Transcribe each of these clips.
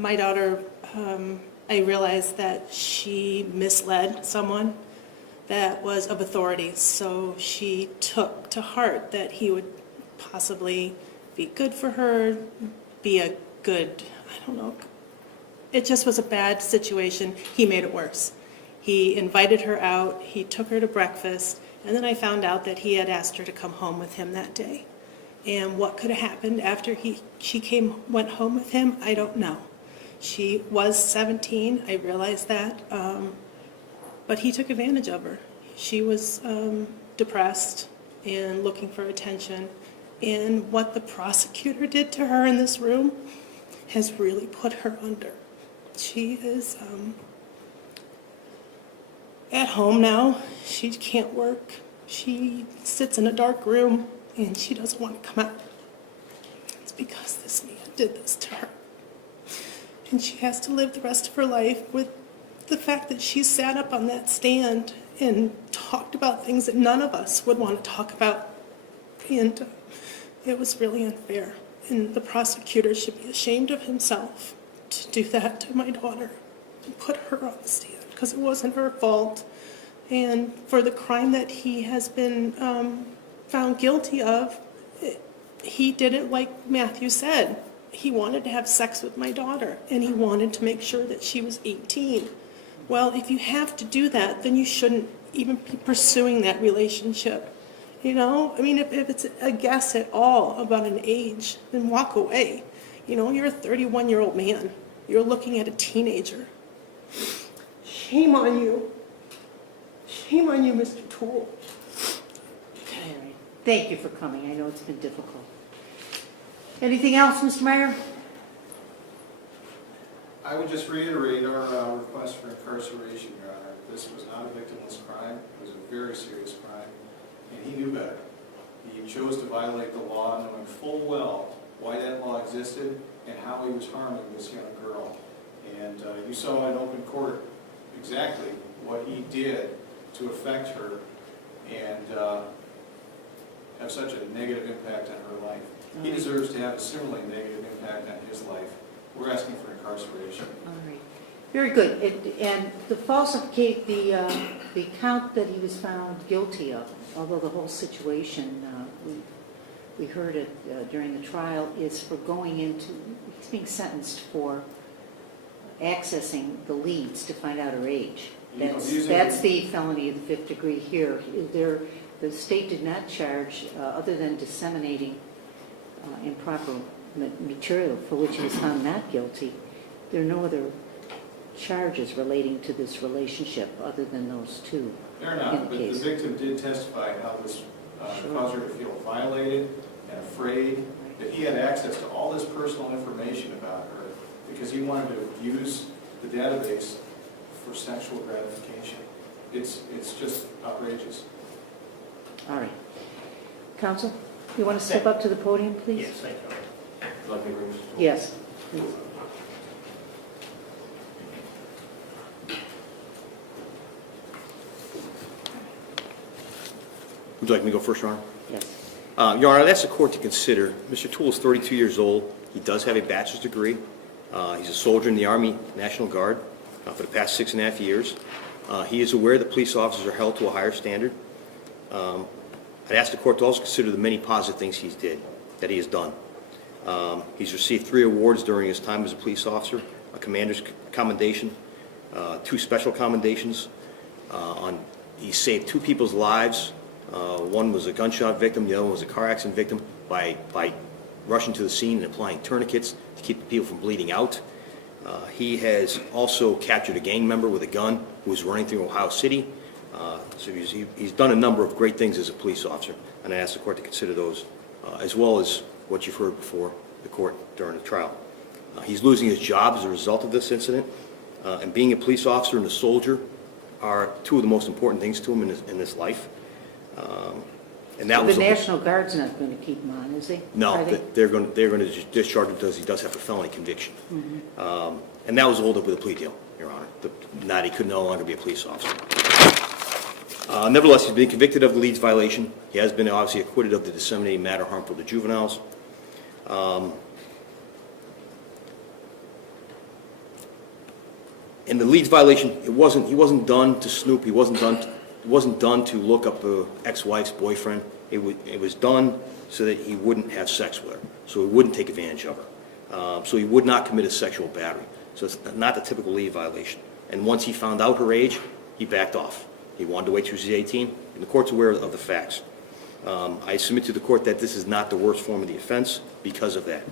my daughter, I realized that she misled someone that was of authority. So she took to heart that he would possibly be good for her, be a good, I don't know. It just was a bad situation. He made it worse. He invited her out, he took her to breakfast, and then I found out that he had asked her to come home with him that day. And what could have happened after she went home with him, I don't know. She was 17, I realized that, but he took advantage of her. She was depressed and looking for attention, and what the prosecutor did to her in this room has really put her under. She is at home now. She can't work. She sits in a dark room and she doesn't want to come out. It's because this man did this to her. And she has to live the rest of her life with the fact that she sat up on that stand and talked about things that none of us would want to talk about. And it was really unfair. And the prosecutor should be ashamed of himself to do that to my daughter and put her on the stand, because it wasn't her fault. And for the crime that he has been found guilty of, he did it like Matthew said. He wanted to have sex with my daughter, and he wanted to make sure that she was 18. Well, if you have to do that, then you shouldn't even be pursuing that relationship. You know, I mean, if it's a guess at all about an age, then walk away. You know, you're a 31-year-old man. You're looking at a teenager. Shame on you. Shame on you, Mr. Tewell. All right. Thank you for coming. I know it's been difficult. Anything else, Mr. Meyer? I would just reiterate our request for incarceration, Your Honor. This was not a victimless crime. It was a very serious crime, and he knew better. He chose to violate the law, knowing full well why that law existed and how he was harming this young girl. And you saw in open court exactly what he did to affect her and have such a negative impact on her life. He deserves to have a similarly negative impact on his life. We're asking for incarceration. All right. Very good. And the falsificate, the count that he was found guilty of, although the whole situation, we heard it during the trial, is for going into, he's being sentenced for accessing the leads to find out her age. That's the felony of the 5th degree here. The state did not charge, other than disseminating improper material for which he was found not guilty. There are no other charges relating to this relationship other than those two. They're not, but the victim did testify how this caused her to feel violated and afraid, that he had access to all this personal information about her because he wanted to use the database for sexual gratification. It's just outrageous. All right. Counsel, you want to step up to the podium, please? Yes, thank you. Would you like me to bring this? Yes. Would you like me to go first, Your Honor? Yes. Your Honor, I'd ask the court to consider, Mr. Tewell is 32 years old. He does have a bachelor's degree. He's a soldier in the Army National Guard for the past 6.5 years. He is aware that police officers are held to a higher standard. I'd ask the court to also consider the many positive things that he has done. He's received 3 awards during his time as a police officer, a commander's commendation, 2 special commendations. He saved 2 people's lives. One was a gunshot victim, the other one was a car accident victim, by rushing to the scene and applying tourniquets to keep the people from bleeding out. He has also captured a gang member with a gun who was running through Ohio City. So he's done a number of great things as a police officer, and I ask the court to consider those, as well as what you've heard before the court during the trial. He's losing his job as a result of this incident, and being a police officer and a soldier are 2 of the most important things to him in his life. And that was the National Guard's not going to keep him on, is he? No, they're going to discharge him because he does have a felony conviction. And that was a holdup with a plea deal, Your Honor. That he could no longer be a police officer. Nevertheless, he's been convicted of the Leeds violation. He has been obviously acquitted of the disseminating matter harmful to juveniles. And the leads violation, he wasn't done to snoop, it wasn't done to look up the ex-wife's boyfriend. It was done so that he wouldn't have sex with her, so he wouldn't take advantage of her. So he would not commit a sexual battery. So it's not the typical lead violation. And once he found out her age, he backed off. He wanted to wait till she was 18, and the court's aware of the facts. I submit to the court that this is not the worst form of the offense because of that.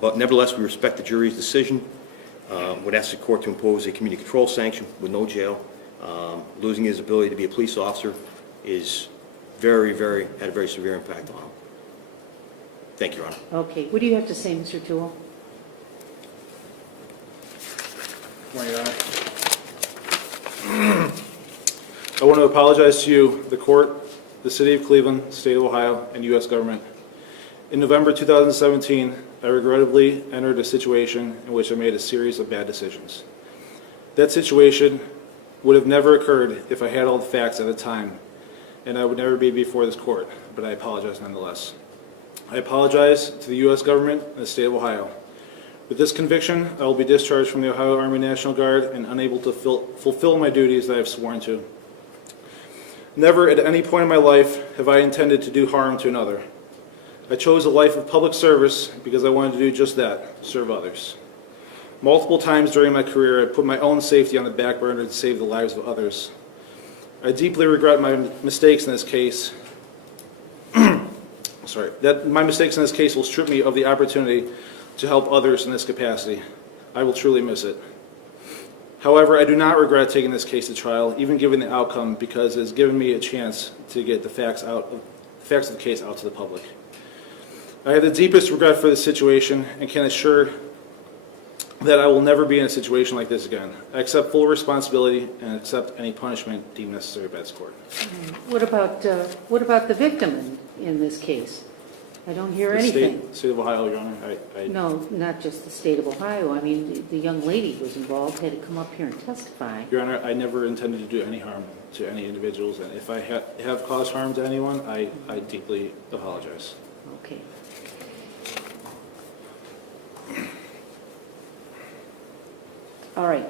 But nevertheless, we respect the jury's decision. Would ask the court to impose a community control sanction with no jail. Losing his ability to be a police officer is had a very severe impact on him. Thank you, Your Honor. Okay, what do you have to say, Mr. Tewell? Morning, Your Honor. I want to apologize to you, the court, the City of Cleveland, State of Ohio, and U.S. government. In November 2017, I regrettably entered a situation in which I made a series of bad decisions. That situation would have never occurred if I had all the facts at the time, and I would never be before this court, but I apologize nonetheless. I apologize to the U.S. government and the State of Ohio. With this conviction, I will be discharged from the Ohio Army National Guard and unable to fulfill my duties that I have sworn to. Never at any point in my life have I intended to do harm to another. I chose a life of public service because I wanted to do just that, serve others. Multiple times during my career, I put my own safety on the back burner to save the lives of others. I deeply regret my mistakes in this case. My mistakes in this case will strip me of the opportunity to help others in this capacity. I will truly miss it. However, I do not regret taking this case to trial, even given the outcome, because it has given me a chance to get the facts of the case out to the public. I have the deepest regret for this situation and can assure that I will never be in a situation like this again. I accept full responsibility and accept any punishment deemed necessary by this court. What about the victim in this case? I don't hear anything. State of Ohio, Your Honor. No, not just the state of Ohio. I mean, the young lady who was involved had to come up here and testify. Your Honor, I never intended to do any harm to any individuals, and if I have caused harm to anyone, I deeply apologize. Okay. All right.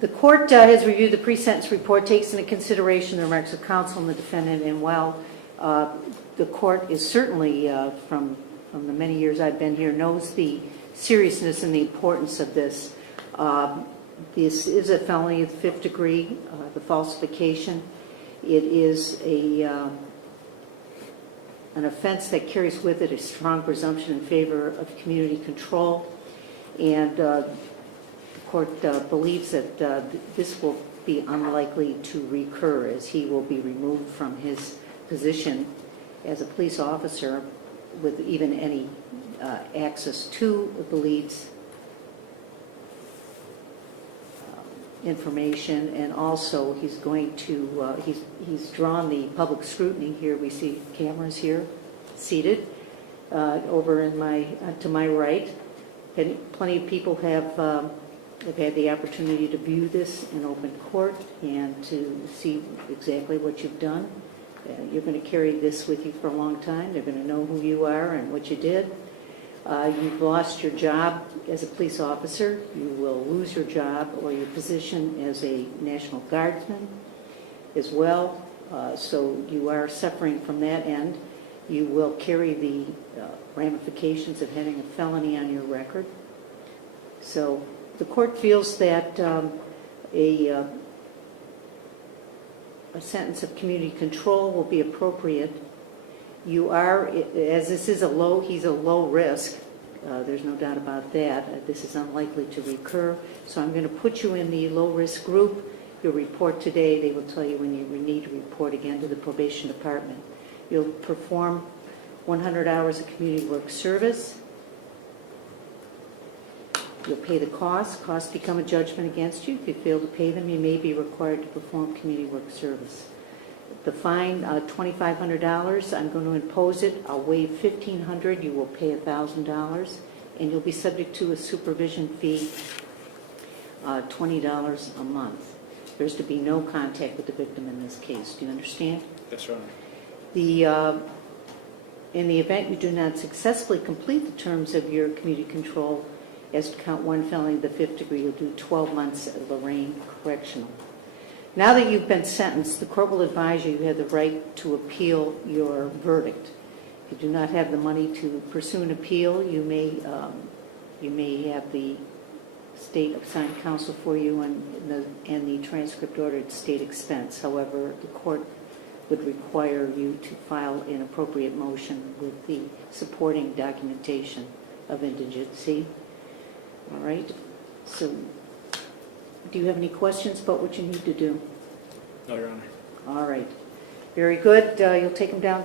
The court has reviewed the pre-sentence report, takes into consideration the remarks of counsel and the defendant, and while the court is certainly, from the many years I've been here, knows the seriousness and the importance of this. This is a felony of the 5th degree, the falsification. It is an offense that carries with it a strong presumption in favor of community control, and the court believes that this will be unlikely to recur, as he will be removed from his position as a police officer with even any access to the lead's information, and also he's going to he's drawn the public scrutiny here. We see cameras here seated over in to my right, and plenty of people have had the opportunity to view this in open court and to see exactly what you've done. You're going to carry this with you for a long time. They're going to know who you are and what you did. You've lost your job as a police officer. You will lose your job or your position as a National Guardsman as well. So you are suffering from that end. You will carry the ramifications of having a felony on your record. So the court feels that a sentence of community control will be appropriate. You are, as this is he's a low risk, there's no doubt about that. This is unlikely to recur. So I'm going to put you in the low risk group. You'll report today. They will tell you when you need to report again to the probation department. You'll perform 100 hours of community work service. You'll pay the costs. Costs become a judgment against you. If you fail to pay them, you may be required to perform community work service. The fine, $2,500, I'm going to impose it. I'll waive $1,500. You will pay $1,000, and you'll be subject to a supervision fee, $20 a month. There's to be no contact with the victim in this case. Do you understand? Yes, Your Honor. In the event you do not successfully complete the terms of your community control, As to count 1 felony of the 5th degree, you'll do 12 months at Lorraine Correctional. Now that you've been sentenced, the court will advise you have the right to appeal your verdict. If you do not have the money to pursue an appeal, you may have the state assign counsel for you and the transcript order at state expense. However, the court would require you to file an appropriate motion with the supporting documentation of indigency. All right. So, do you have any questions about what you need to do? No, Your Honor. All right. Very good. You'll take them down.